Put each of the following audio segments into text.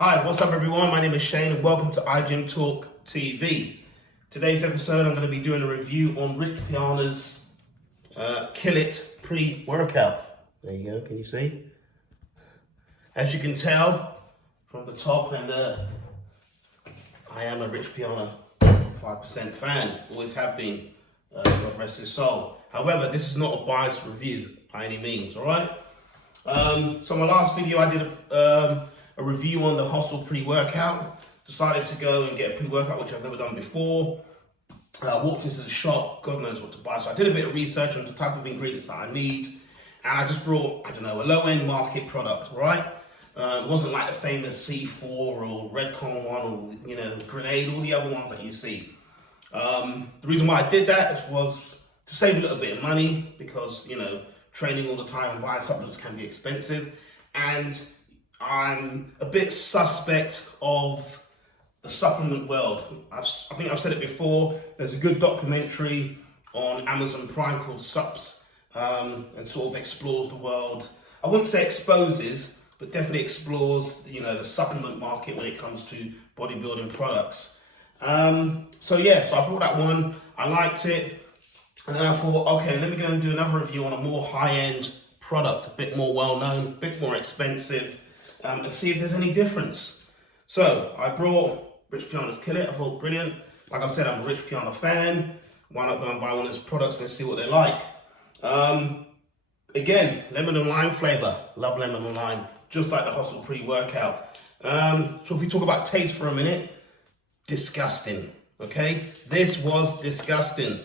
Hi, what's up everyone? My name is Shane and welcome to i-GYMTALK TV. Today's episode I'm going to be doing a review on Rich Piana's Kill It pre-workout. There you go, can you see? As you can tell from the top, and I am a Rich Piana 5% fan, always have been, God rest his soul. However, this is not a biased review by any means, alright? So my last video I did a review on the Hustle pre-workout. Decided to go and get a pre-workout, which I've never done before. Walked into the shop, God knows what to buy. So I did a bit of research on the type of ingredients that I need. And I just brought, a low-end market product, right? It wasn't like the famous C4 or Redcon one or, Grenade, all the other ones that you see. The reason why I did that was to save a little bit of money because, training all the time and buying supplements can be expensive. And I'm a bit suspect of the supplement world. I think I've said it before. There's a good documentary on Amazon Prime called Sups, and sort of explores the world. I wouldn't say exposes, but definitely explores, the supplement market when it comes to bodybuilding products. So I bought that one. I liked it, and then I thought, okay, let me go and do another review on a more high-end product, a bit more well-known, a bit more expensive. And see if there's any difference. So I brought Rich Piana's Kill It. I thought brilliant. Like I said, I'm a Rich Piana fan. Why not go and buy one of his products and see what they like? Again, lemon and lime flavor. Love lemon and lime, just like the Hustle pre-workout. So if we talk about taste for a minute, disgusting. Okay, this was disgusting.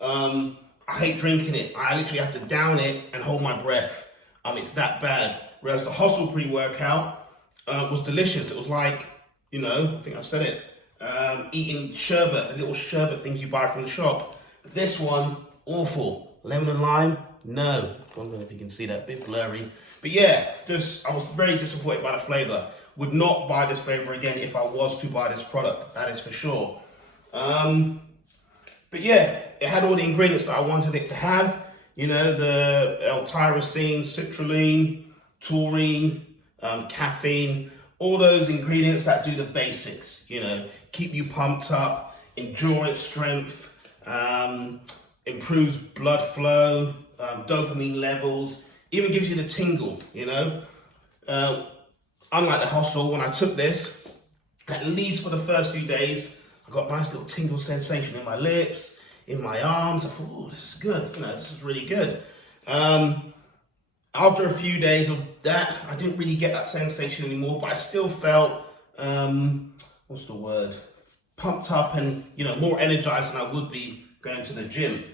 I hate drinking it. I literally have to down it and hold my breath. It's that bad. Whereas the Hustle pre-workout was delicious. It was like, I think I've said it, eating sherbet, the little sherbet things you buy from the shop. But this one, awful. Lemon and lime, no. I don't know if you can see that, a bit blurry. But yeah, I was very disappointed by the flavor. Would not buy this flavor again if I was to buy this product, that is for sure. But yeah, it had all the ingredients that I wanted it to have. The L-tyrosine, citrulline, taurine, caffeine, all those ingredients that do the basics, keep you pumped up, endurance, strength, improves blood flow, dopamine levels, even gives you the tingle, Unlike the Hustle, when I took this, at least for the first few days, I got a nice little tingle sensation in my lips, in my arms. I thought, oh, this is good, this is really good. After a few days of that, I didn't really get that sensation anymore, but I still felt, pumped up and, more energized than I would be going to the gym.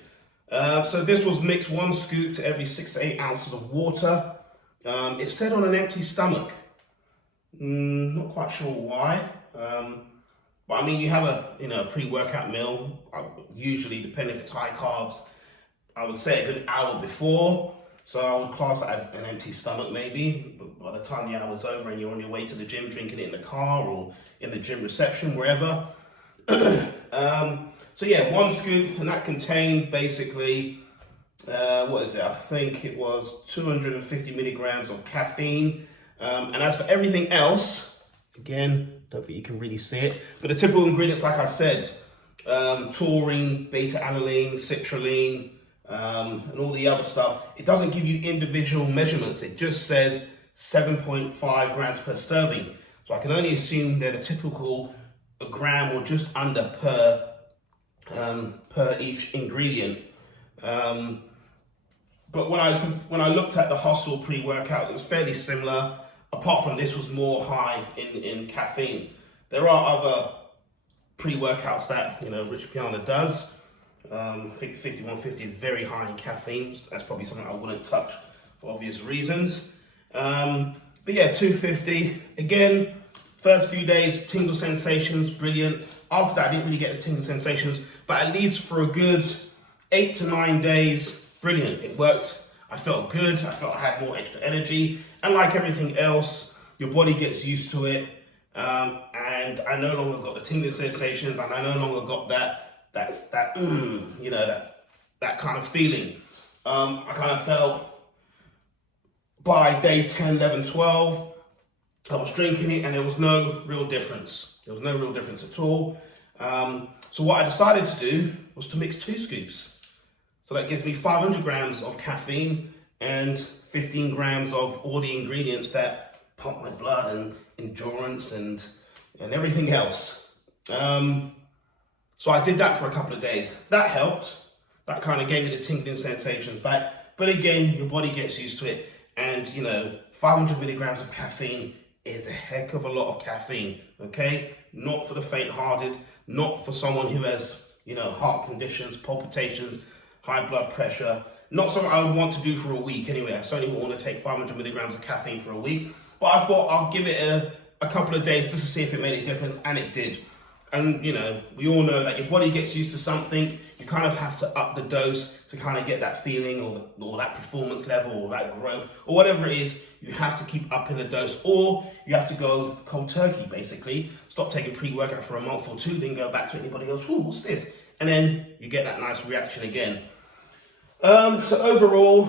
So this was mix 1 scoop to every 6 to 8 ounces of water. It said on an empty stomach. Not quite sure why. But you have a pre-workout meal, usually depending if it's high carbs, I would say a good hour before. So I would class it as an empty stomach maybe, but by the time the hour's over and you're on your way to the gym, drinking it in the car or in the gym reception, wherever. So yeah, 1 scoop, and that contained basically, I think it was 250 milligrams of caffeine. And as for everything else, again, don't think you can really see it, but the typical ingredients, like I said, taurine, beta-alanine, citrulline, and all the other stuff. It doesn't give you individual measurements. It just says 7.5 grams per serving. So I can only assume they're the typical a gram or just under per each ingredient. But when I looked at the Hustle pre-workout, it was fairly similar. Apart from this was more high in caffeine. There are other pre-workouts that Rich Piana does. I think 5150 is very high in caffeine. That's probably something I wouldn't touch for obvious reasons. But yeah, 250. Again, first few days, tingle sensations, brilliant. After that, I didn't really get the tingle sensations, but at least for a good 8 to 9 days, brilliant. It worked. I felt good. I felt I had more extra energy. And like everything else, your body gets used to it. And I no longer got the tingling sensations, and I no longer got that kind of feeling. I kind of felt by day 10, 11, 12, I was drinking it and there was no real difference. There was no real difference at all. So what I decided to do was to mix 2 scoops. So that gives me 500 grams of caffeine and 15 grams of all the ingredients that pump my blood and endurance and everything else. So I did that for a couple of days. That helped. That kind of gave me the tingling sensations back. But again, your body gets used to it. And 500 milligrams of caffeine is a heck of a lot of caffeine, okay? Not for the faint-hearted, not for someone who has, heart conditions, palpitations, high blood pressure. Not something I would want to do for a week anyway. I certainly wouldn't want to take 500 milligrams of caffeine for a week. But I thought I'll give it a couple of days just to see if it made a difference, and it did. And, we all know that your body gets used to something. You kind of have to up the dose to kind of get that feeling or that performance level or that growth or whatever it is. You have to keep upping the dose, or you have to go cold turkey, basically. Stop taking pre-workout for a month or 2, then go back to anybody else. Ooh, what's this? And then you get that nice reaction again. So overall,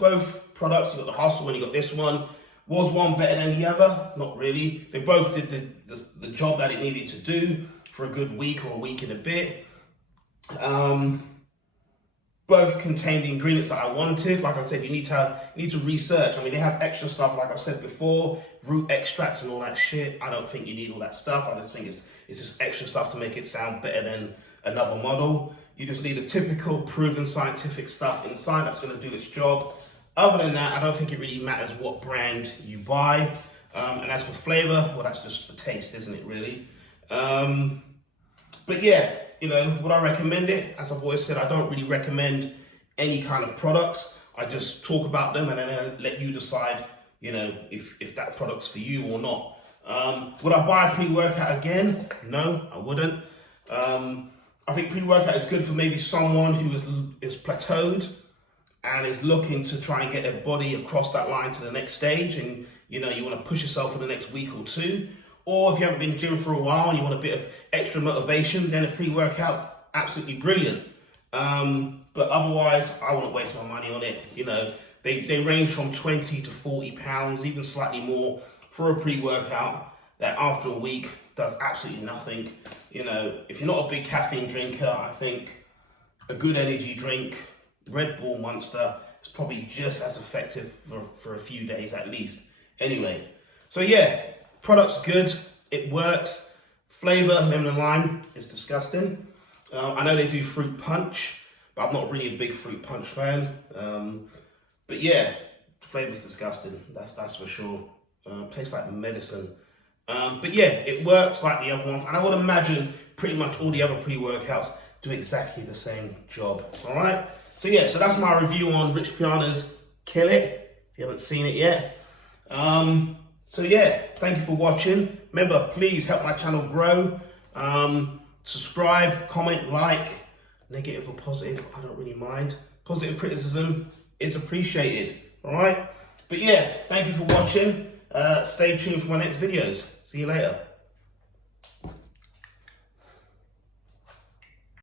both products, you got the Hustle and you got this one. Was one better than the other? Not really. They both did the job that it needed to do for a good week or a week and a bit. Both contained the ingredients that I wanted. Like I said, you need to research. I mean, they have extra stuff, like I said before, root extracts and all that shit. I don't think you need all that stuff. I just think it's just extra stuff to make it sound better than another model. You just need the typical proven scientific stuff inside that's going to do its job. Other than that, I don't think it really matters what brand you buy. And as for flavor, well, that's just for taste, isn't it, really? But yeah, would I recommend it? As I've always said, I don't really recommend any kind of products. I just talk about them and then I let you decide, if that product's for you or not. Would I buy a pre-workout again? No, I wouldn't. I think pre-workout is good for maybe someone who is plateaued and is looking to try and get their body across that line to the next stage, and you want to push yourself for the next week or 2. Or if you haven't been in the gym for a while and you want a bit of extra motivation, then a pre-workout, absolutely brilliant. But otherwise, I wouldn't waste my money on it. They range from 20 to 40 pounds, even slightly more for a pre-workout that after a week does absolutely nothing. If you're not a big caffeine drinker, I think a good energy drink, Red Bull, Monster, is probably just as effective for a few days at least. Anyway, so yeah, product's good, it works. Flavor, lemon and lime, is disgusting. I know they do fruit punch, but I'm not really a big fruit punch fan. But yeah, flavor's disgusting, that's for sure. Tastes like medicine. But yeah, it works like the other ones, and I would imagine pretty much all the other pre-workouts do exactly the same job, all right? So yeah, so that's my review on Rich Piana's Kill It, if you haven't seen it yet. So yeah, thank you for watching. Remember, please help my channel grow. Subscribe, comment, like, negative or positive, I don't really mind. Positive criticism is appreciated, all right? But yeah, thank you for watching. Stay tuned for my next videos. See you later.